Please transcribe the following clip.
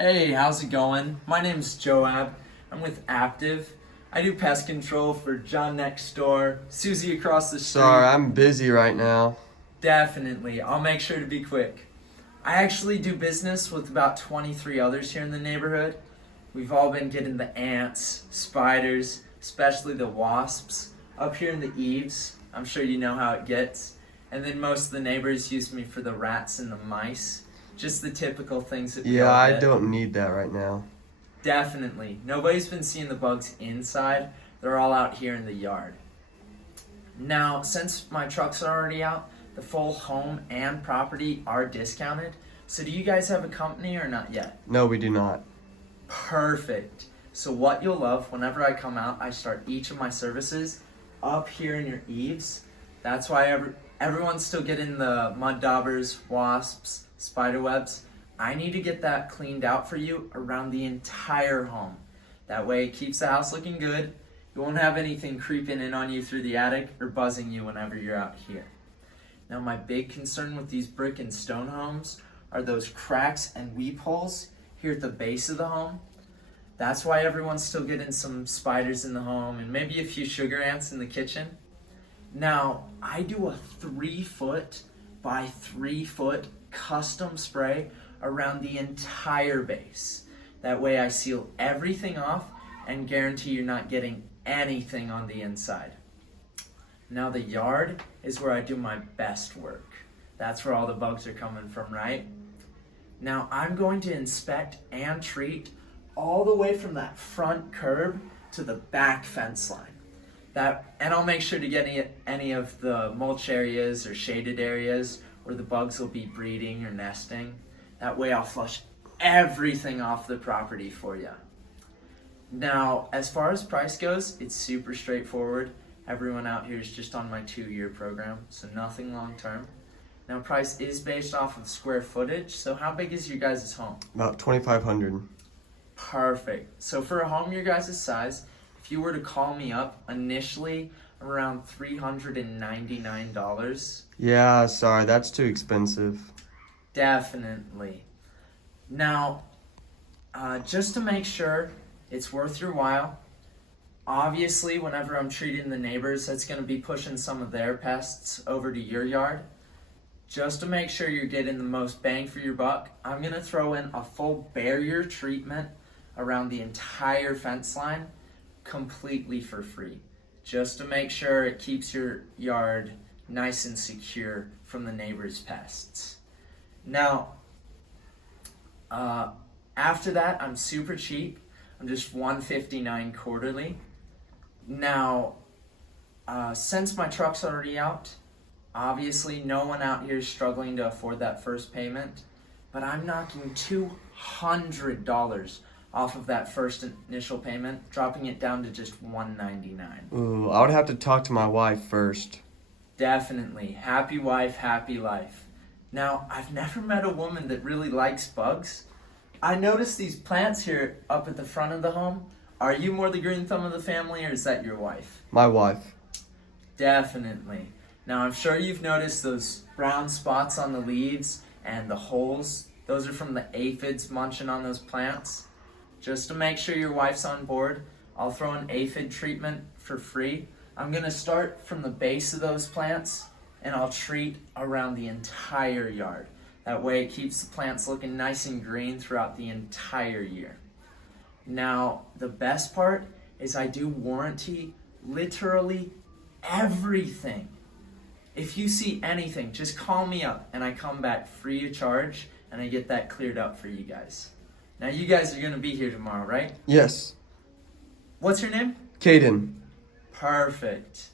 Hey, how's it going? My name's Joab. I'm with Aptiv. I do pest control for John next door, Susie across the street. Sorry, I'm busy right now. Definitely. I'll make sure to be quick. I actually do business with about 23 others here in the neighborhood. We've all been getting the ants, spiders, especially the wasps, up here in the eaves. I'm sure you know how it gets. And then most of the neighbors use me for the rats and the mice. Just the typical things that we Yeah, all I get. don't need that right now. Definitely. Nobody's been seeing the bugs inside. They're all out here in the yard. Now, since my trucks are already out, the full home and property are discounted. So do you guys have a company or not yet? No, we do not. Perfect. So what you'll love, whenever I come out, I start each of my services up here in your eaves. That's why everyone's still getting the mud daubers, wasps, spider webs. I need to get that cleaned out for you around the entire home. That way it keeps the house looking good. You won't have anything creeping in on you through the attic or buzzing you whenever you're out here. Now, my big concern with these brick and stone homes are those cracks and weep holes here at the base of the home. That's why everyone's still getting some spiders in the home and maybe a few sugar ants in the kitchen. Now, I do a 3-foot by 3-foot custom spray around the entire base. That way I seal everything off and guarantee you're not getting anything on the inside. Now the yard is where I do my best work. That's where all the bugs are coming from, right? Now I'm going to inspect and treat all the way from that front curb to the back fence line. And I'll make sure to get any of the mulch areas or shaded areas where the bugs will be breeding or nesting. That way I'll flush everything off the property for you. Now, as far as price goes, it's super straightforward. Everyone out here is just on my 2-year program, so nothing long term. Now, price is based off of square footage, so how big is your guys' home? About 2,500. Perfect. So for a home your guys' size, if you were to call me up initially, around $399. Yeah, sorry, that's too expensive. Definitely. Now, just to make sure it's worth your while, obviously whenever I'm treating the neighbors, that's going to be pushing some of their pests over to your yard. Just to make sure you're getting the most bang for your buck, I'm going to throw in a full barrier treatment around the entire fence line completely for free. Just to make sure it keeps your yard nice and secure from the neighbors' pests. Now, after that, I'm super cheap. I'm just $159 quarterly. Now, since my truck's already out, obviously no one out here is struggling to afford that first payment, but I'm knocking $200 off of that first initial payment, dropping it down to just $199. Ooh, I would have to talk to my wife first. Definitely. Happy wife, happy life. Now, I've never met a woman that really likes bugs. I noticed these plants here up at the front of the home. Are you more the green thumb of the family, or is that your wife? My wife. Definitely. Now, I'm sure you've noticed those brown spots on the leaves and the holes. Those are from the aphids munching on those plants. Just to make sure your wife's on board, I'll throw an aphid treatment for free. I'm going to start from the base of those plants, and I'll treat around the entire yard. That way it keeps the plants looking nice and green throughout the entire year. Now, the best part is I do warranty literally everything. If you see anything, just call me up and I come back free of charge and I get that cleared up for you guys. Now, you guys are going to be here tomorrow, right? Yes. What's your name? Caden. Perfect.